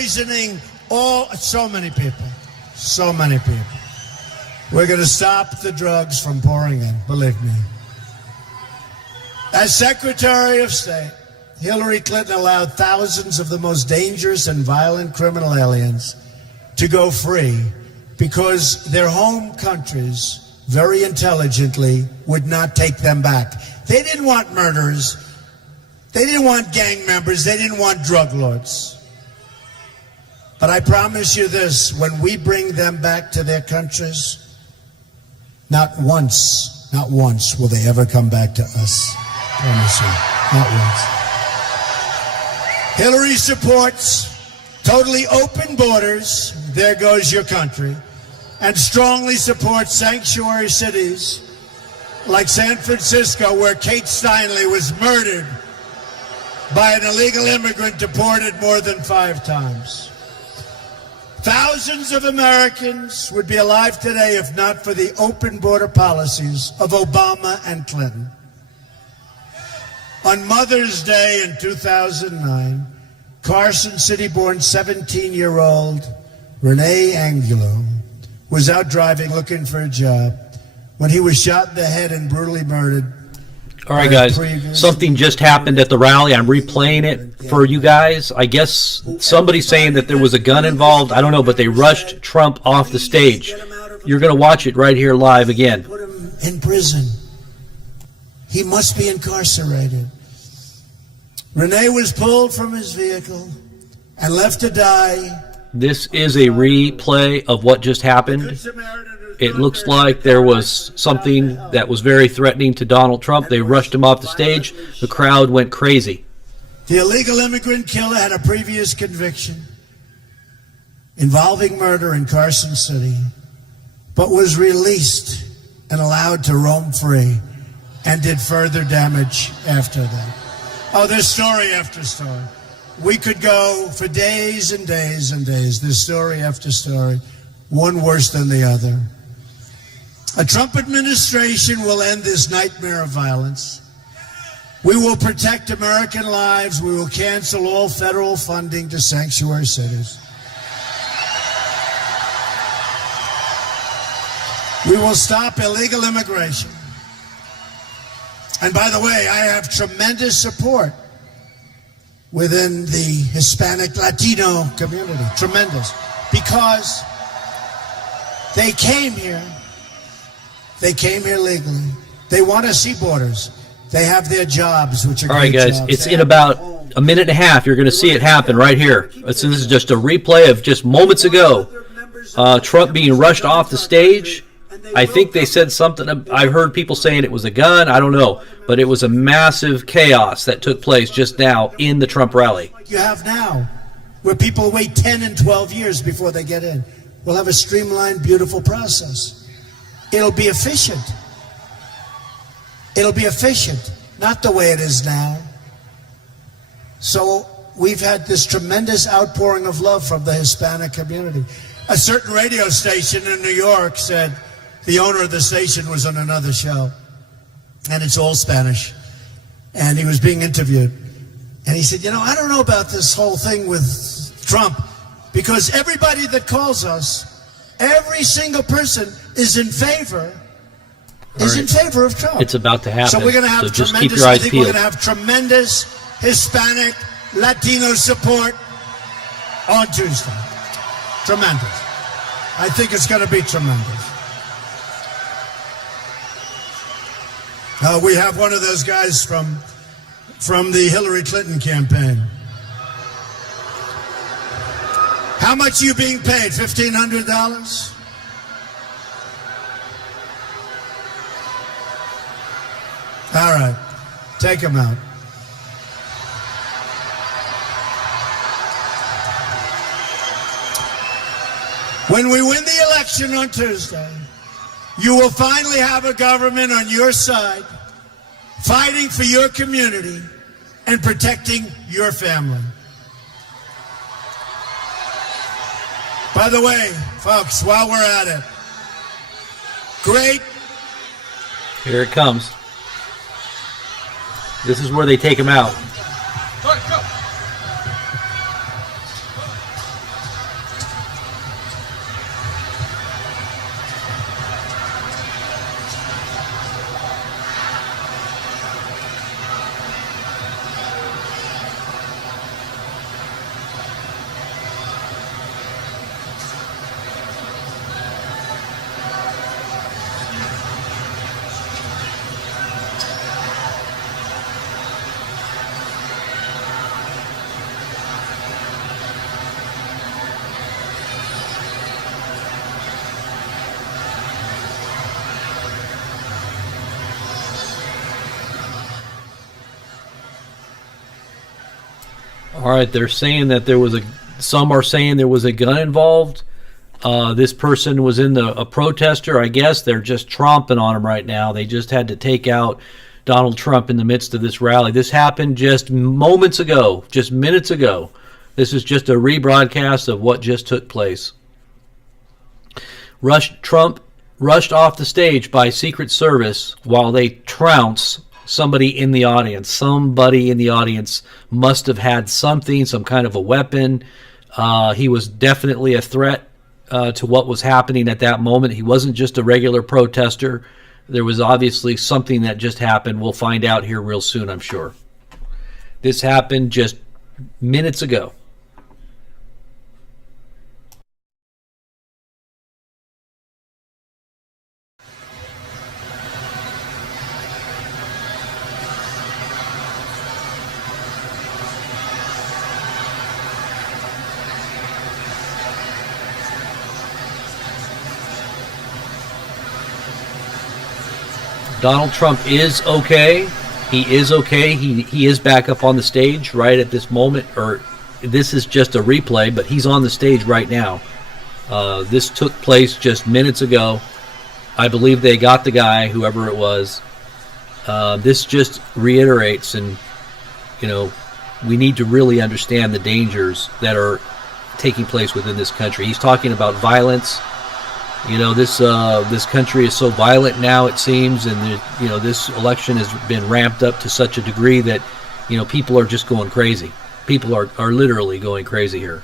poisoning so many people. So many people. We're going to stop the drugs from pouring in, believe me. As Secretary of State, Hillary Clinton allowed thousands of the most dangerous and violent criminal aliens to go free because their home countries very intelligently would not take them back. They didn't want murderers. They didn't want gang members. They didn't want drug lords. But I promise you this, when we bring them back to their countries, not once will they ever come back to us. I promise you, not once. Hillary supports totally open borders, there goes your country, and strongly supports sanctuary cities like San Francisco, where Kate Steinle was murdered by an illegal immigrant deported more than 5 times. Thousands of Americans would be alive today if not for the open border policies of Obama and Clinton. On Mother's Day in 2009, Carson City-born 17-year-old Renee Angulo was out driving looking for a job when he was shot in the head and brutally murdered. All right, guys, something just happened at the rally. I'm replaying it for you guys. I guess somebody's saying that there was a gun involved. I don't know, but they rushed Trump off the stage. You're going to watch it right here live again. Put him in prison. He must be incarcerated. Renee was pulled from his vehicle and left to die. This is a replay of what just happened. It looks like there was something that was very threatening to Donald Trump. They rushed him off the stage. The crowd went crazy. The illegal immigrant killer had a previous conviction involving murder in Carson City, but was released and allowed to roam free and did further damage after that. Oh, there's story after story. We could go for days and days and days. There's story after story, one worse than the other. A Trump administration will end this nightmare of violence. We will protect American lives. We will cancel all federal funding to sanctuary cities. We will stop illegal immigration. And by the way, I have tremendous support within the Hispanic Latino community. Tremendous. Because they came here. They came here legally. They want to see borders. They have their jobs, which are all right, guys. jobs. It's in about a minute and a half. You're going to see it happen right here. This is just a replay of just moments ago. Trump being rushed off the stage. I think they said something. I heard people saying it was a gun. I don't know. But it was a massive chaos that took place just now in the Trump rally. You have now, where people wait 10 and 12 years before they get in. We'll have a streamlined, beautiful process. It'll be efficient. It'll be efficient, not the way it is now. So we've had this tremendous outpouring of love from the Hispanic community. A certain radio station in New York said the owner of the station was on another show, and it's all Spanish, and he was being interviewed. And he said, you know, I don't know about this whole thing with Trump, because everybody that calls us, every single person is in favor of Trump. It's about to happen. So we're going to have just keep your eyes peeled. We're going to have tremendous Hispanic, Latino support on Tuesday. Tremendous. I think it's going to be tremendous. We have one of those guys from the Hillary Clinton campaign. How much are you being paid? $1,500? All right, take him out. When we win the election on Tuesday, you will finally have a government on your side, fighting for your community and protecting your family. By the way, folks, while we're at it, great. Here it comes. This is where they take him out. All right, they're saying that some are saying there was a gun involved. This person was a protester. I guess they're just tromping on him right now. They just had to take out Donald Trump in the midst of this rally. This happened just moments ago, just minutes ago. This is just a rebroadcast of what just took place. Trump rushed off the stage by Secret Service while they trounce somebody in the audience. Somebody in the audience must have had something, some kind of a weapon. He was definitely a threat to what was happening at that moment. He wasn't just a regular protester. There was obviously something that just happened. We'll find out here real soon, I'm sure. This happened just minutes ago. Donald Trump is okay. He is okay. He is back up on the stage right at this moment, or this is just a replay, but he's on the stage right now. This took place just minutes ago. I believe they got the guy, whoever it was. This just reiterates, and we need to really understand the dangers that are taking place within this country. He's talking about violence. This country is so violent now, it seems, and this election has been ramped up to such a degree that people are just going crazy. People are literally going crazy here.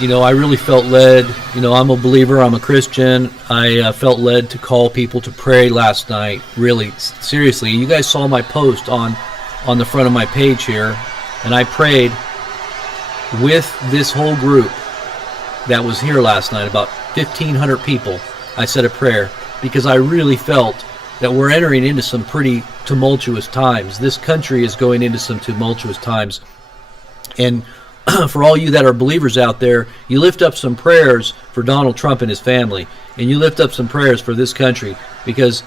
I really felt led. I'm a believer. I'm a Christian. I felt led to call people to pray last night. Really, seriously. You guys saw my post on the front of my page here, and I prayed with this whole group that was here last night, about 1,500 people. I said a prayer because I really felt that we're entering into some pretty tumultuous times. This country is going into some tumultuous times, and for all you that are believers out there, you lift up some prayers for Donald Trump and his family, and you lift up some prayers for this country, because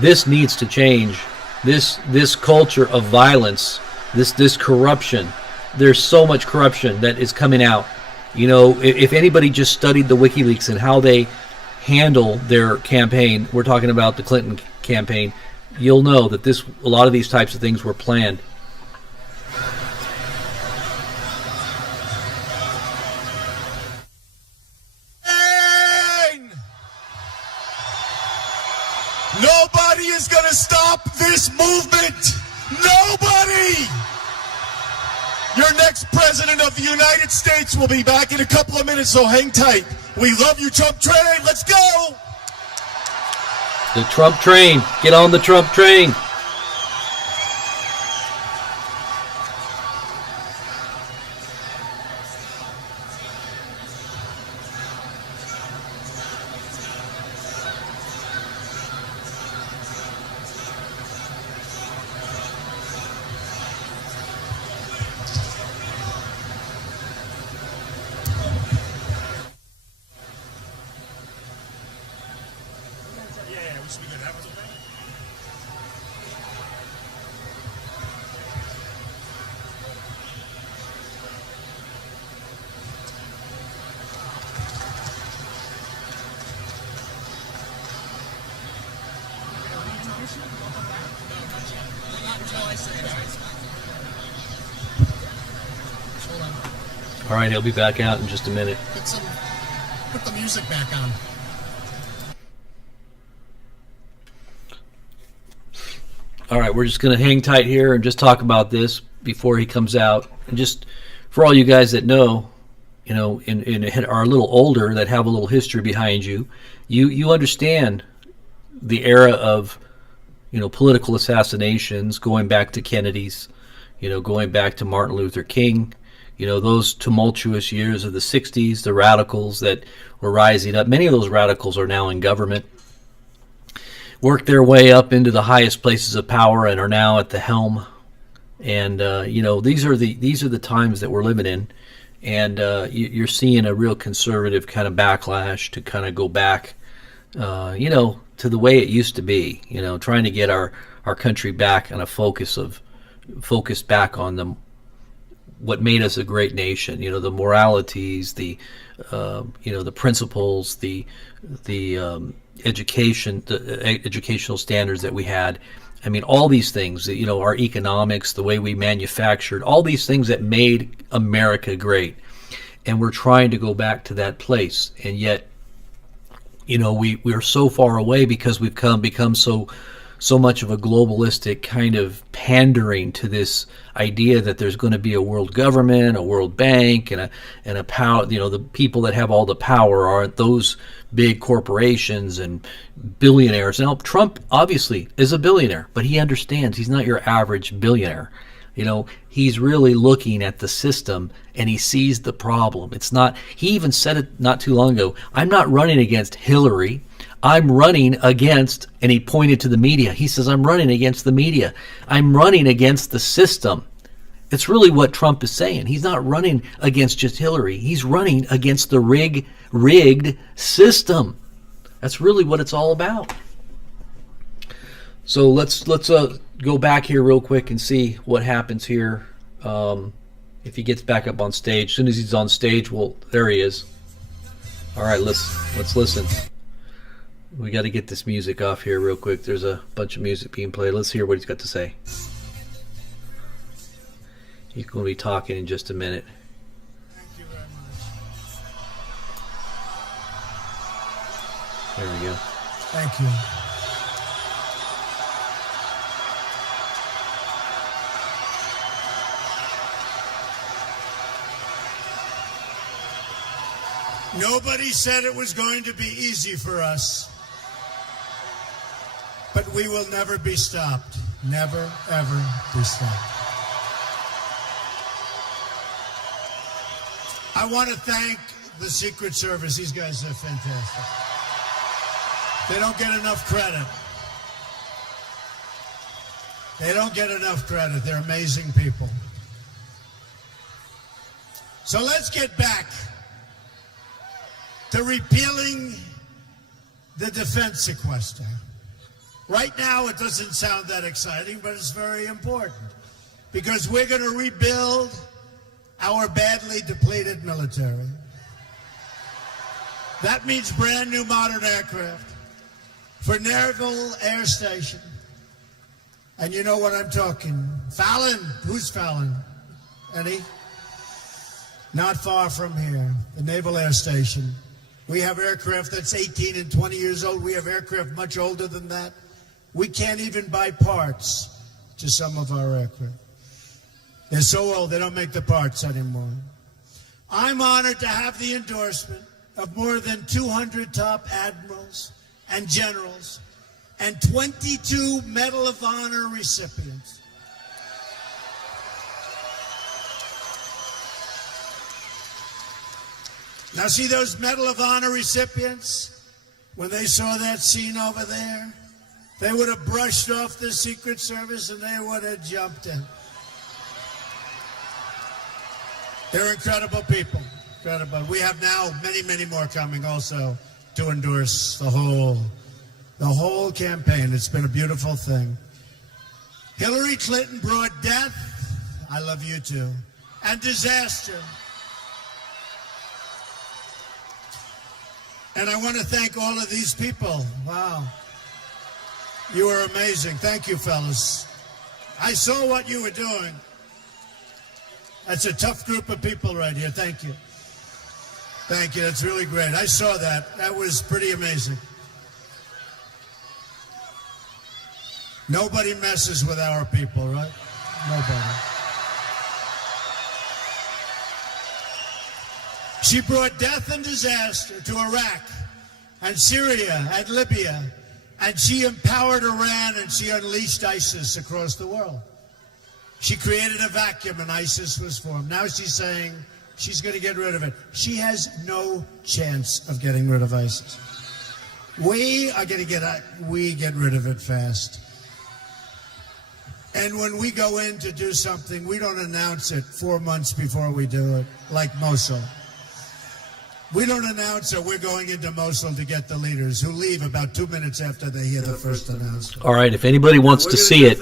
this needs to change. This culture of violence, this corruption, there's so much corruption that is coming out. If anybody just studied the WikiLeaks and how they handle their campaign, we're talking about the Clinton campaign, you'll know that a lot of these types of things were planned. Nobody is going to stop this movement. Nobody. Your next president of the United States will be back in a couple of minutes, so hang tight. We love you, Trump train. Let's go. The Trump train. Get on the Trump train. All right, he'll be back out in just a minute. Put the music back on. All right, we're just going to hang tight here and just talk about this before he comes out. And just for all you guys that know, and are a little older, that have a little history behind you, you understand the era of, political assassinations, going back to Kennedy's, going back to Martin Luther King, those tumultuous years of the 60s, the radicals that were rising up. Many of those radicals are now in government, worked their way up into the highest places of power and are now at the helm. And these are the times that we're living in. And you're seeing a real conservative kind of backlash to kind of go back, to the way it used to be, trying to get our country back on a focus back on what made us a great nation, the moralities, the principles, the education, the educational standards that we had. I mean, all these things, our economics, the way we manufactured, all these things that made America great. And we're trying to go back to that place. And yet, we're so far away because we've become so much of a globalistic kind of pandering to this idea that there's going to be a world government, a world bank, and a power. The people that have all the power aren't those big corporations and billionaires. Now, Trump obviously is a billionaire, but he understands he's not your average billionaire. He's really looking at the system and he sees the problem. It's not, he even said it not too long ago, I'm not running against Hillary. I'm running against, and he pointed to the media. He says, I'm running against the media. I'm running against the system. It's really what Trump is saying. He's not running against just Hillary. He's running against the rigged system. That's really what it's all about. So let's go back here real quick and see what happens here. If he gets back up on stage. As soon as he's on stage, well, there he is. All right, let's listen. We got to get this music off here real quick. There's a bunch of music being played. Let's hear what he's got to say. He's going to be talking in just a minute. Thank you very much. There we go. Thank you. Nobody said it was going to be easy for us, but we will never be stopped. Never, ever be stopped. I want to thank the Secret Service. These guys are fantastic. They don't get enough credit. They don't get enough credit. They're amazing people. So let's get back to repealing the defense sequester. Right now, it doesn't sound that exciting, but it's very important because we're going to rebuild our badly depleted military. That means brand new modern aircraft for Naval Air Station. And you know what I'm talking. Fallon, who's Fallon? Any? Not far from here, the Naval Air Station. We have aircraft that's 18 and 20 years old. We have aircraft much older than that. We can't even buy parts to some of our aircraft. They're so old, they don't make the parts anymore. I'm honored to have the endorsement of more than 200 top admirals and generals and 22 Medal of Honor recipients. Now see those Medal of Honor recipients? When they saw that scene over there, they would have brushed off the Secret Service and they would have jumped in. They're incredible people. Incredible. We have now many, many more coming also to endorse the whole campaign. It's been a beautiful thing. Hillary Clinton brought death, I love you too, and disaster. And I want to thank all of these people. Wow. You are amazing. Thank you, fellas. I saw what you were doing. That's a tough group of people right here. Thank you. Thank you. That's really great. I saw that. That was pretty amazing. Nobody messes with our people, right? Nobody. She brought death and disaster to Iraq and Syria and Libya, and she empowered Iran and she unleashed ISIS across the world. She created a vacuum and ISIS was formed. Now she's saying she's going to get rid of it. She has no chance of getting rid of ISIS. We are going to get rid of it fast. And when we go in to do something, we don't announce it 4 months before we do it, like Mosul. We don't announce that we're going into Mosul to get the leaders, who leave about 2 minutes after they hear the first announcement. All right, if anybody wants to see it,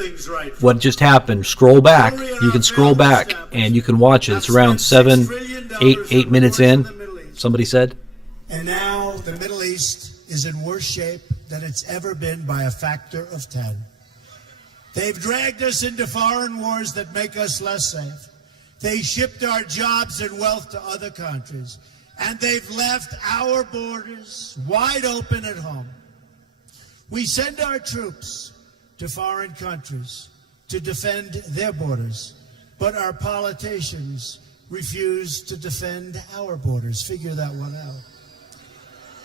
what just happened, scroll back. You can scroll back and you can watch it. It's around 8 minutes in, somebody said. And now the Middle East is in worse shape than it's ever been by a factor of 10. They've dragged us into foreign wars that make us less safe. They shipped our jobs and wealth to other countries. And they've left our borders wide open at home. We send our troops to foreign countries to defend their borders, but our politicians refuse to defend our borders. Figure that one out.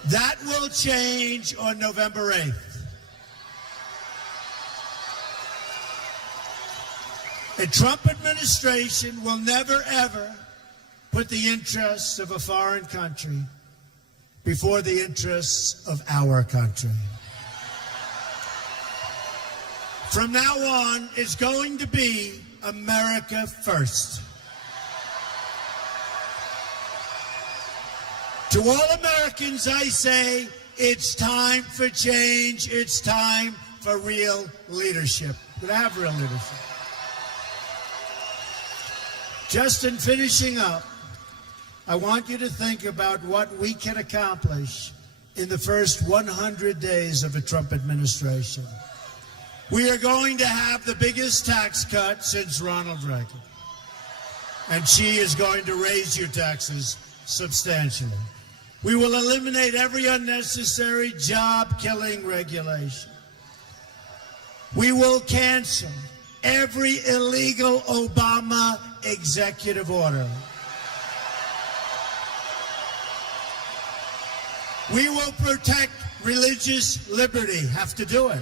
That will change on November 8th. A Trump administration will never, ever put the interests of a foreign country before the interests of our country. From now on, it's going to be America first. To all Americans, I say, it's time for change. It's time for real leadership. We're going to have real leadership. Just in finishing up, I want you to think about what we can accomplish in the first 100 days of a Trump administration. We are going to have the biggest tax cut since Ronald Reagan. And she is going to raise your taxes substantially. We will eliminate every unnecessary job-killing regulation. We will cancel every illegal Obama executive order. We will protect religious liberty. Have to do it.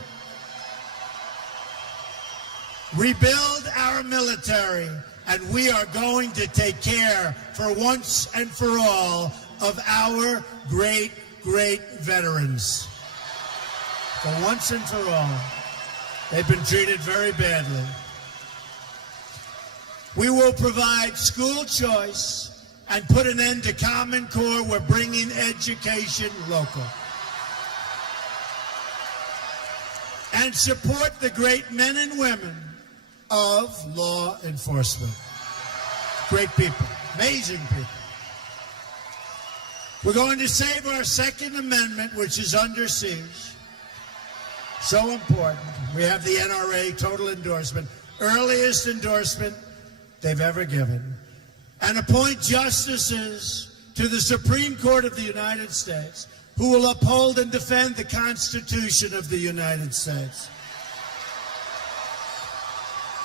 Rebuild our military, and we are going to take care, for once and for all, of our great, great veterans. For once and for all. They've been treated very badly. We will provide school choice and put an end to Common Core. We're bringing education local. And support the great men and women of law enforcement. Great people, amazing people. We're going to save our Second Amendment, which is under siege. So important. We have the NRA total endorsement, earliest endorsement they've ever given. And appoint justices to the Supreme Court of the United States who will uphold and defend the Constitution of the United States.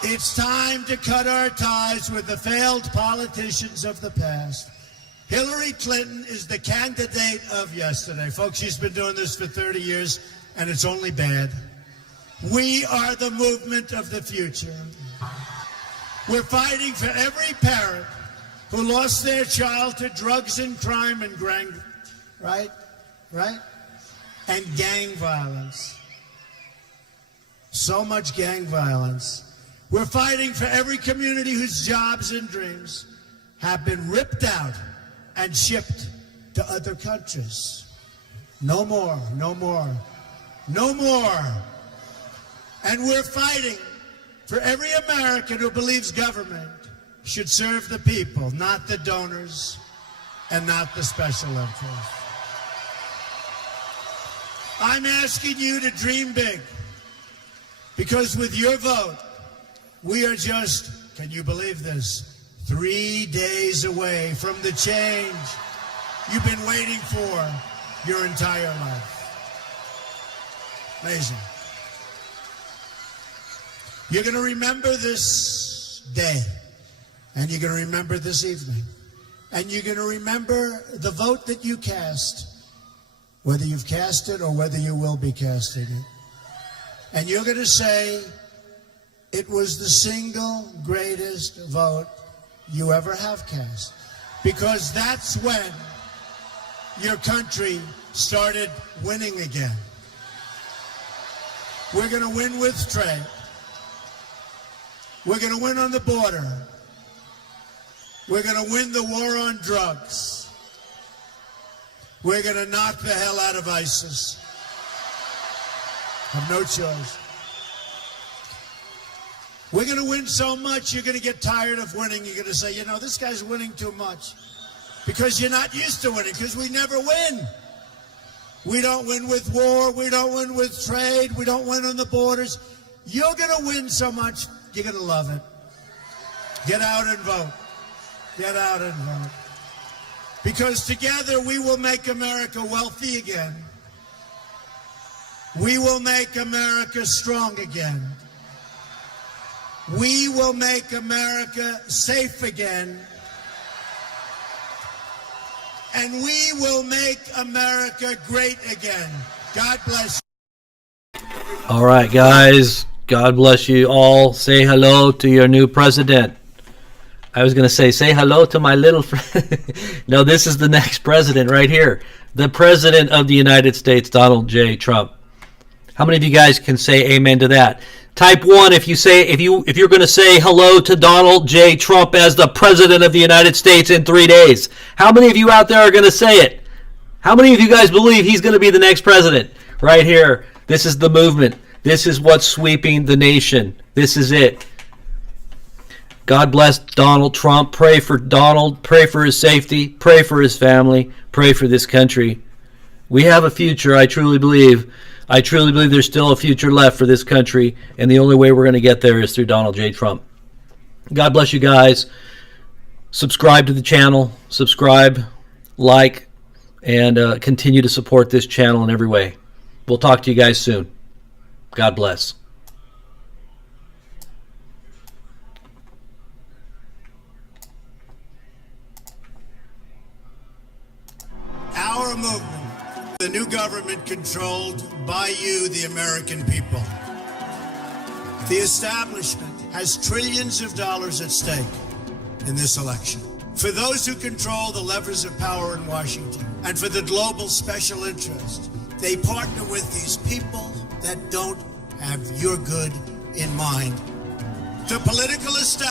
It's time to cut our ties with the failed politicians of the past. Hillary Clinton is the candidate of yesterday. Folks, she's been doing this for 30 years, and it's only bad. We are the movement of the future. We're fighting for every parent who lost their child to drugs and crime and and gang violence. So much gang violence. We're fighting for every community whose jobs and dreams have been ripped out and shipped to other countries. No more, no more, no more. And we're fighting for every American who believes government should serve the people, not the donors and not the special interests. I'm asking you to dream big, because with your vote, we are just, can you believe this, 3 days away from the change you've been waiting for your entire life. Amazing. You're going to remember this day, and you're going to remember this evening, and you're going to remember the vote that you cast, whether you've cast it or whether you will be casting it. And you're going to say, it was the single greatest vote you ever have cast. Because that's when your country started winning again. We're going to win with trade. We're going to win on the border. We're going to win the war on drugs. We're going to knock the hell out of ISIS. Have no choice. We're going to win so much, you're going to get tired of winning. You're going to say, you know, this guy's winning too much. Because you're not used to winning, because we never win. We don't win with war. We don't win with trade. We don't win on the borders. You're going to win so much, you're going to love it. Get out and vote. Get out and vote. Because together we will make America wealthy again. We will make America strong again. We will make America safe again. And we will make America great again. God bless you. All right, guys. God bless you all. Say hello to your new president. I was going to say hello to my little friend. No, this is the next president right here. The president of the United States, Donald J. Trump. How many of you guys can say amen to that? Type 1 if you're going to say hello to Donald J. Trump as the president of the United States in 3 days. How many of you out there are going to say it? How many of you guys believe he's going to be the next president? Right here. This is the movement. This is what's sweeping the nation. This is it. God bless Donald Trump. Pray for Donald. Pray for his safety. Pray for his family. Pray for this country. We have a future, I truly believe. I truly believe there's still a future left for this country, and the only way we're going to get there is through Donald J. Trump. God bless you guys. Subscribe to the channel. Subscribe, like, and continue to support this channel in every way. We'll talk to you guys soon. God bless. Our movement, the new government controlled by you, the American people. The establishment has trillions of dollars at stake in this election. For those who control the levers of power in Washington, and for the global special interest, they partner with these people that don't have your good in mind. The political establishment